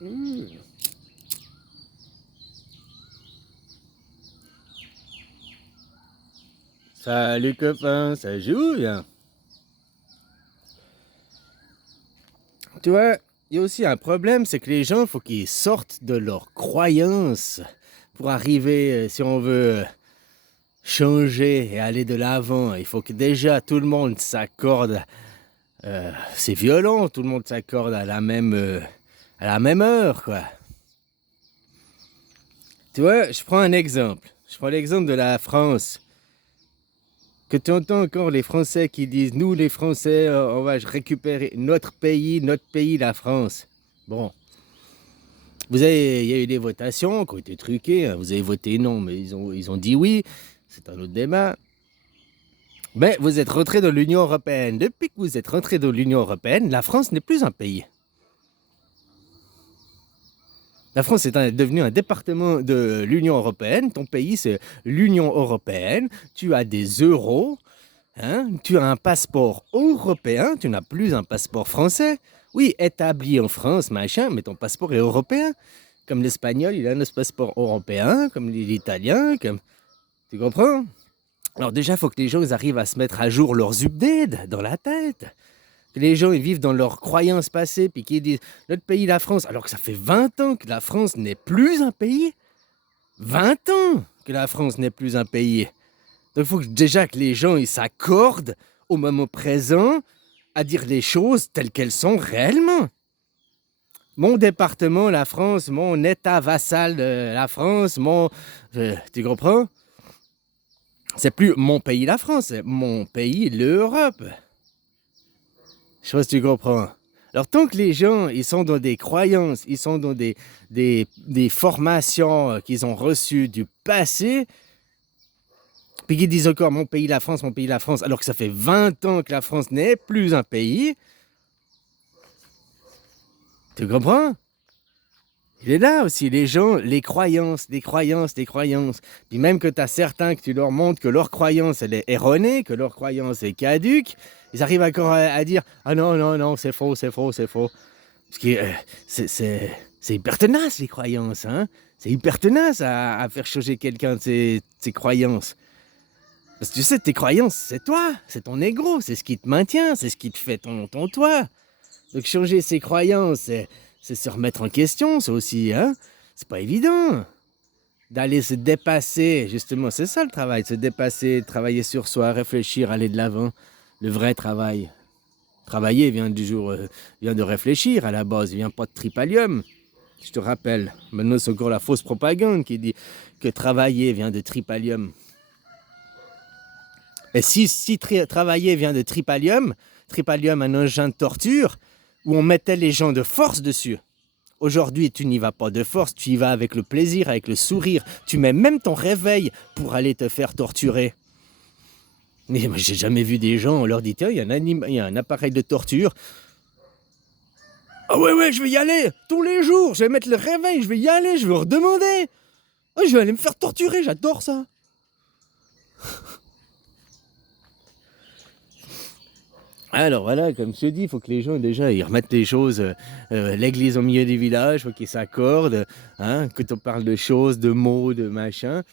Mmh. Salut copain, ça joue hein. Tu vois, il y a aussi un problème, c'est que les gens, faut qu'ils sortent de leurs croyances pour arriver, si on veut changer et aller de l'avant. Il faut que déjà tout le monde s'accorde. C'est violent, tout le monde s'accorde à la même heure, quoi. Tu vois, je prends un exemple. Je prends l'exemple de la France. Que tu entends encore les Français qui disent nous les Français on va récupérer notre pays la France. Bon, il y a eu des votations qui ont été truquées, hein. Vous avez voté non, mais ils ont dit oui. C'est un autre débat. Mais vous êtes rentré dans l'Union européenne. Depuis que vous êtes rentré dans l'Union européenne, la France n'est plus un pays. La France est devenue un département de l'Union européenne. Ton pays, c'est l'Union européenne. Tu as des euros. Hein? Tu as un passeport européen, tu n'as plus un passeport français. Oui, établi en France, machin, mais ton passeport est européen. Comme l'espagnol, il a un passeport européen, comme l'italien, comme... Tu comprends? Alors déjà, il faut que les gens arrivent à se mettre à jour leurs updates dans la tête. Que les gens ils vivent dans leurs croyances passées, puis qu'ils disent « Notre pays, la France », alors que ça fait 20 ans que la France n'est plus un pays. 20 ans que la France n'est plus un pays. Donc il faut déjà que les gens ils s'accordent au moment présent à dire les choses telles qu'elles sont réellement. Mon département, la France, mon état vassal, la France, tu comprends? C'est plus mon pays, la France, c'est mon pays, l'Europe. Je sais pas si tu comprends. Alors tant que les gens ils sont dans des croyances, ils sont dans des formations qu'ils ont reçues du passé, puis qu'ils disent encore mon pays, la France, alors que ça fait 20 ans que la France n'est plus un pays. Tu comprends? Il est là aussi, les gens, les croyances. Puis même que tu as certains que tu leur montres que leur croyance, elle est erronée, que leur croyance est caduque, ils arrivent encore à dire « Ah non, non, non, c'est faux. » Parce que c'est hyper tenace, les croyances. Hein? C'est hyper tenace à faire changer quelqu'un de ses croyances. Parce que tu sais, tes croyances, c'est toi, c'est ton ego, c'est ce qui te maintient, c'est ce qui te fait ton toi. Donc changer ses croyances, c'est se remettre en question, ça aussi, hein. C'est pas évident. D'aller se dépasser, justement, c'est ça le travail, se dépasser, travailler sur soi, réfléchir, aller de l'avant. Le vrai travail. Travailler vient de réfléchir à la base, vient pas de tripalium. Je te rappelle, maintenant c'est encore la fausse propagande qui dit que travailler vient de tripalium. Et si travailler vient de tripalium, un engin de torture, où on mettait les gens de force dessus. Aujourd'hui, tu n'y vas pas de force, tu y vas avec le plaisir, avec le sourire. Tu mets même ton réveil pour aller te faire torturer. Mais moi, j'ai jamais vu des gens, on leur dit, tiens, il y a un appareil de torture. Ah ouais, je vais y aller, tous les jours, je vais mettre le réveil, je vais y aller, je vais redemander. Oh, je vais aller me faire torturer, j'adore ça. Alors voilà, comme je te dis, il faut que les gens déjà ils remettent les choses, l'église au milieu du village, il faut qu'ils s'accordent, hein, quand on parle de choses, de mots, de machin.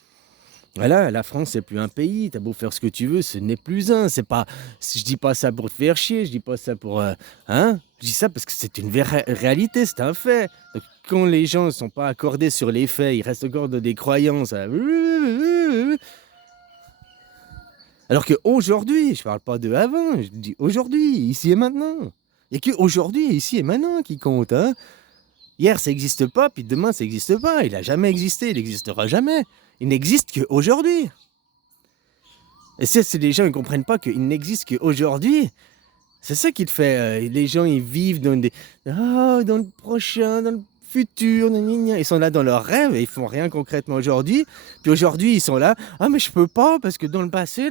Voilà, la France c'est plus un pays, t'as beau faire ce que tu veux, ce n'est plus un, c'est pas, je dis pas ça pour te faire chier, je dis pas ça pour, hein, je dis ça parce que c'est une réalité, c'est un fait. Donc, quand les gens ne sont pas accordés sur les faits, ils restent encore dans des croyances, alors qu'aujourd'hui, je parle pas de avant, je dis aujourd'hui, ici et maintenant. Il n'y a qu'aujourd'hui, ici et maintenant qui compte. Hein. Hier, ça n'existe pas, puis demain, ça n'existe pas. Il n'a jamais existé, il n'existera jamais. Il n'existe qu'aujourd'hui. Et c'est les gens ne comprennent pas qu'il n'existe qu'aujourd'hui. C'est ça qui te fait. Les gens, ils vivent dans dans le prochain, dans le futur. Ils sont là dans leurs rêves et ils font rien concrètement aujourd'hui. Puis aujourd'hui, ils sont là. Ah, mais je peux pas parce que dans le passé.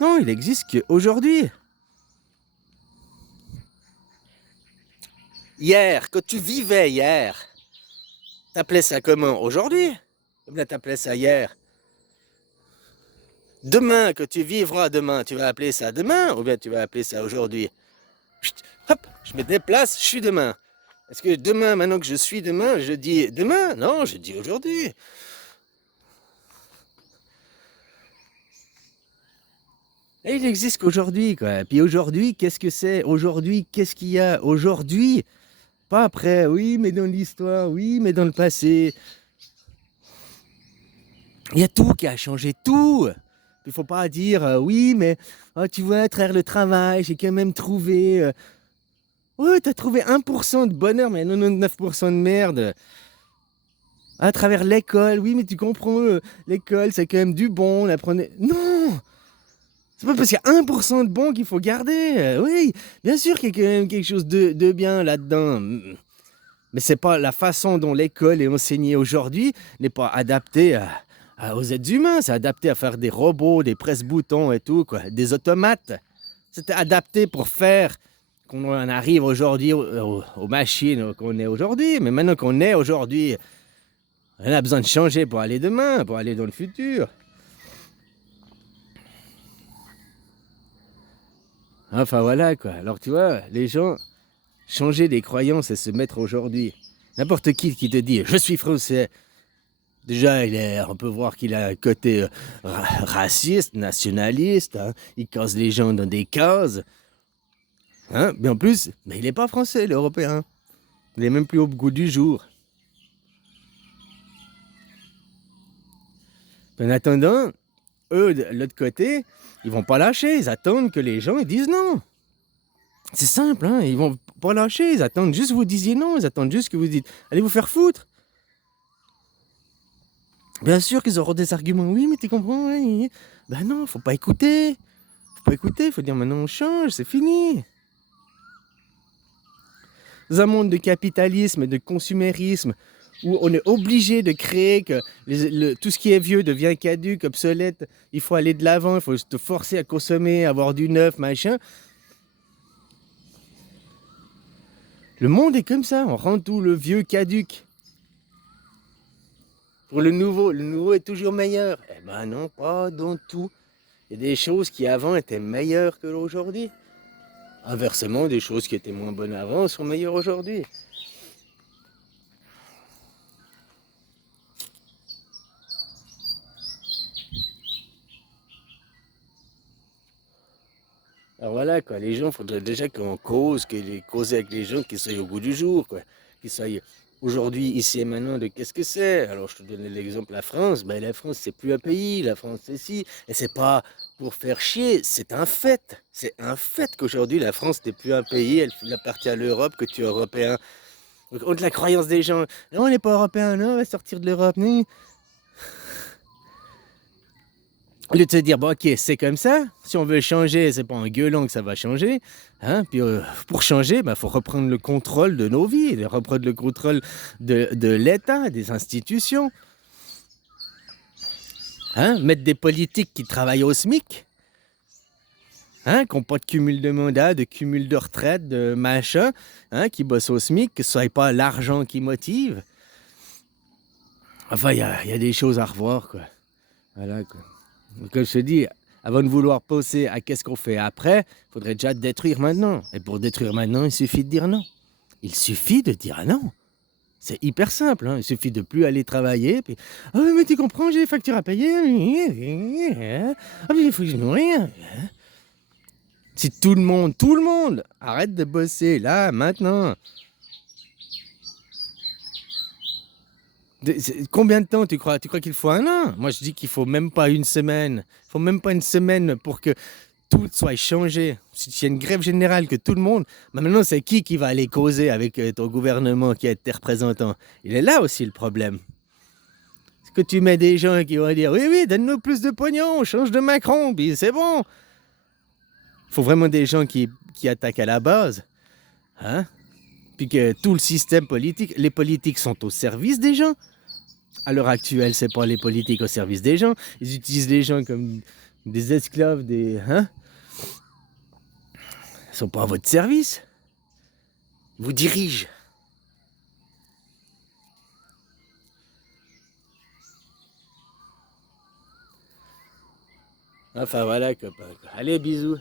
Non, il existe qu'aujourd'hui. Hier, quand tu vivais hier, t'appelais ça comment? Aujourd'hui? Ou bien t'appelais ça hier? Demain, que tu vivras demain, tu vas appeler ça demain ou bien tu vas appeler ça aujourd'hui? Chut, hop, je me déplace, je suis demain. Parce que demain, maintenant que je suis demain, je dis demain. Non, je dis aujourd'hui. Et il n'existe qu'aujourd'hui, quoi. Puis aujourd'hui, qu'est-ce que c'est? Aujourd'hui, qu'est-ce qu'il y a? Aujourd'hui, pas après. Oui, mais dans l'histoire. Oui, mais dans le passé. Il y a tout qui a changé, tout. Il faut pas dire oui, mais oh, tu vois, à travers le travail, j'ai quand même trouvé. Ouais, t'as trouvé 1% de bonheur, mais 99% de merde. À travers l'école, oui, mais tu comprends, l'école, c'est quand même du bon. On apprenait. Non! C'est pas parce qu'il y a 1% de bon qu'il faut garder. Oui, bien sûr qu'il y a quand même quelque chose de bien là-dedans. Mais c'est pas la façon dont l'école est enseignée aujourd'hui n'est pas adaptée aux êtres humains. C'est adapté à faire des robots, des presse-boutons et tout, quoi, des automates. C'était adapté pour faire qu'on en arrive aujourd'hui aux machines qu'on est aujourd'hui. Mais maintenant qu'on est aujourd'hui, on a besoin de changer pour aller demain, pour aller dans le futur. Enfin voilà quoi. Alors tu vois, les gens changer des croyances et se mettre aujourd'hui. N'importe qui te dit je suis français. Déjà, on peut voir qu'il a un côté raciste, nationaliste. Hein. Il casse les gens dans des cases. Hein. Mais en plus, mais il n'est pas français, l'Européen. Il n'est même plus au goût du jour. En attendant, eux, de l'autre côté, ils vont pas lâcher. Ils attendent que les gens ils disent non. C'est simple, hein. Ils vont pas lâcher. Ils attendent juste que vous disiez non. Ils attendent juste que vous dites allez vous faire foutre. Bien sûr qu'ils auront des arguments. Oui, mais tu comprends. Ouais. Ben non, faut pas écouter. Faut pas écouter. Faut dire maintenant on change. C'est fini. Dans un monde de capitalisme et de consumérisme où on est obligé de créer que tout ce qui est vieux devient caduque, obsolète, il faut aller de l'avant, il faut te forcer à consommer, avoir du neuf, machin. Le monde est comme ça, on rend tout le vieux caduque. Pour le nouveau est toujours meilleur. Eh ben non, pas dans tout. Il y a des choses qui avant étaient meilleures que aujourd'hui. Inversement, des choses qui étaient moins bonnes avant sont meilleures aujourd'hui. Alors voilà, quoi, les gens, il faudrait déjà qu'on cause, causer avec les gens qui soient au goût du jour, quoi. Qui soient aujourd'hui, ici et maintenant, de qu'est-ce que c'est. Alors je te donnais l'exemple, la France. Ben, la France, c'est plus un pays, la France, c'est si. Et c'est pas pour faire chier, c'est un fait. C'est un fait qu'aujourd'hui, la France n'est plus un pays, elle appartient à l'Europe, que tu es européen. Donc, contre la croyance des gens, non, on n'est pas européen, non, on va sortir de l'Europe, non. Au lieu de se dire, bon, ok, c'est comme ça, si on veut changer, c'est pas en gueulant que ça va changer. Hein? Puis pour changer, il faut reprendre le contrôle de nos vies, reprendre le contrôle de l'État, des institutions. Hein? Mettre des politiques qui travaillent au SMIC, hein? Qui n'ont pas de cumul de mandat, de cumul de retraite, de machin, hein? Qui bossent au SMIC, que ce soit pas l'argent qui motive. Enfin, il y a des choses à revoir, quoi. Voilà, quoi. Comme je te dis, avant de vouloir penser à qu'est-ce qu'on fait après, il faudrait déjà détruire maintenant. Et pour détruire maintenant, il suffit de dire non. Il suffit de dire non. C'est hyper simple, hein. Il suffit de plus aller travailler. Puis, ah oui, mais tu comprends, j'ai des factures à payer. Ah mais il faut que je nourris. Si tout le monde, arrête de bosser là, maintenant. Combien de temps tu crois qu'il faut un an? Moi, je dis qu'il faut même pas une semaine. Il faut même pas une semaine pour que tout soit changé. Si il y a une grève générale, que tout le monde... Mais maintenant, c'est qui va aller causer avec ton gouvernement qui est tes représentants? Il est là aussi le problème. Est-ce que tu mets des gens qui vont dire oui, oui, donne-nous plus de pognon, on change de Macron, puis c'est bon. Il faut vraiment des gens qui attaquent à la base. Hein? Puis que tout le système politique, les politiques sont au service des gens. À l'heure actuelle, c'est pas les politiques au service des gens. Ils utilisent les gens comme des esclaves, hein? Ils sont pas à votre service. Ils vous dirigent. Enfin voilà, copain. Allez, bisous.